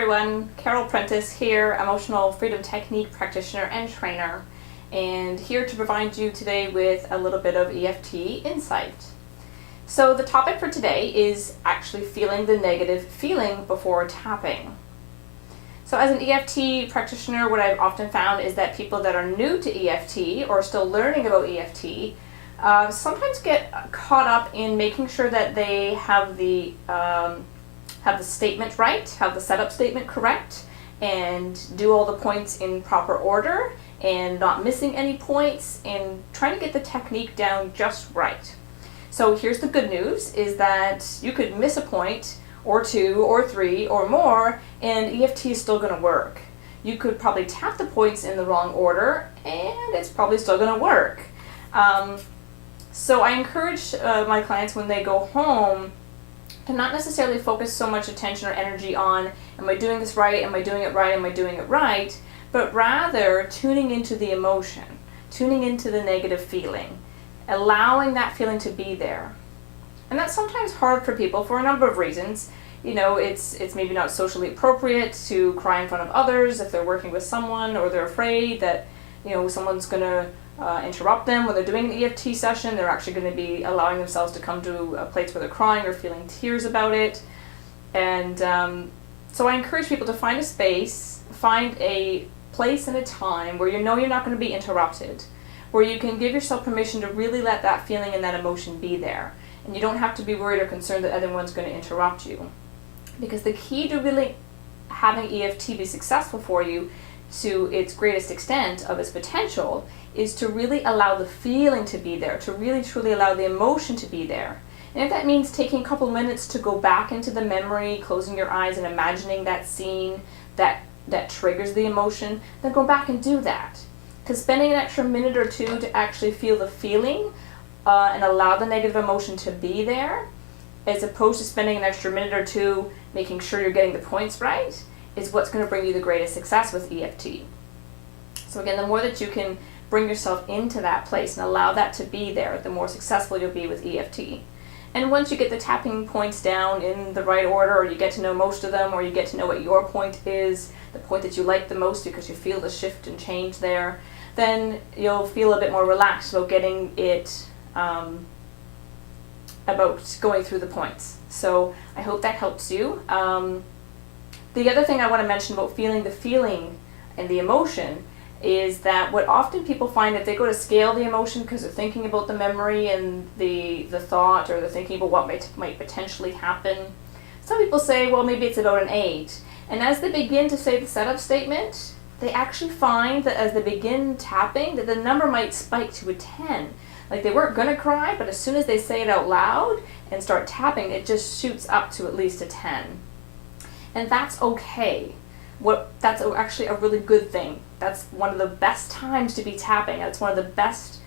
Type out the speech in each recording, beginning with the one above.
everyone, Carol Prentice here, Emotional Freedom Technique practitioner and trainer, and here to provide you today with a little bit of EFT insight. So the topic for today is actually feeling the negative feeling before tapping. So as an EFT practitioner, what I've often found is that people that are new to EFT or still learning about EFT sometimes get caught up in making sure that they have the statement right, have the setup statement correct, and do all the points in proper order, and not missing any points, and trying to get the technique down just right. So here's the good news, is that you could miss a point, or two, or three, or more, and EFT is still going to work. You could probably tap the points in the wrong order, and it's probably still going to work. So I encourage my clients when they go home to not necessarily focus so much attention or energy on, am I doing this right, am I doing it right, am I doing it right, but rather tuning into the emotion, tuning into the negative feeling, allowing that feeling to be there. And that's sometimes hard for people for a number of reasons. You know, it's maybe not socially appropriate to cry in front of others if they're working with someone, or they're afraid that, you know, someone's going to interrupt them when they're doing an EFT session. They're actually going to be allowing themselves to come to a place where they're crying or feeling tears about it. And so I encourage people to find a space, find a place and a time where you know you're not going to be interrupted, where you can give yourself permission to really let that feeling and that emotion be there. And you don't have to be worried or concerned that anyone's going to interrupt you. Because the key to really having EFT be successful for you to its greatest extent of its potential is to really allow the feeling to be there, to really truly allow the emotion to be there. And if that means taking a couple minutes to go back into the memory, closing your eyes and imagining that scene that triggers the emotion, then go back and do that. Because spending an extra minute or two to actually feel the feeling and allow the negative emotion to be there, as opposed to spending an extra minute or two making sure you're getting the points right, is what's going to bring you the greatest success with EFT. So again, the more that you can bring yourself into that place and allow that to be there, the more successful you'll be with EFT. And once you get the tapping points down in the right order, or you get to know most of them, or you get to know what your point is, the point that you like the most because you feel the shift and change there, then you'll feel a bit more relaxed about getting it, about going through the points. So I hope that helps you. The other thing I want to mention about feeling the feeling and the emotion is that what often people find, if they go to scale the emotion because they're thinking about the memory and the thought, or they're thinking about what might potentially happen, some people say, well, maybe it's about an 8. And as they begin to say the setup statement, they actually find that as they begin tapping, that the number might spike to a 10. Like they weren't going to cry, but as soon as they say it out loud and start tapping, it just shoots up to at least a 10. And that's okay. That's actually a really good thing. That's one of the best times to be tapping. That's one of the best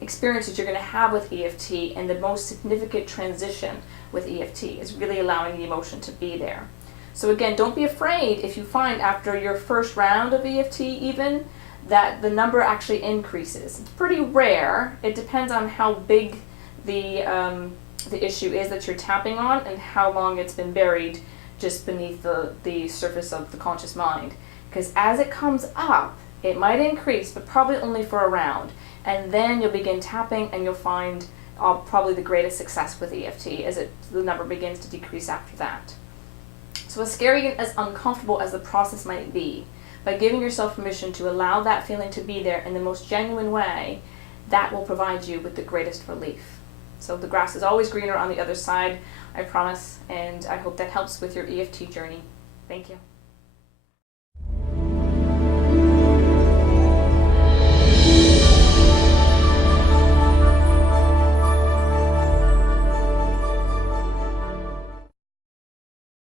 experiences you're going to have with EFT, and the most significant transition with EFT is really allowing the emotion to be there. So again, don't be afraid if you find after your first round of EFT even that the number actually increases. It's pretty rare. It depends on how big the issue is that you're tapping on and how long it's been buried just beneath the surface of the conscious mind. Because as it comes up, it might increase, but probably only for a round. And then you'll begin tapping, and you'll find probably the greatest success with EFT as the number begins to decrease after that. So as scary and as uncomfortable as the process might be, by giving yourself permission to allow that feeling to be there in the most genuine way, that will provide you with the greatest relief. So the grass is always greener on the other side, I promise, and I hope that helps with your EFT journey. Thank you.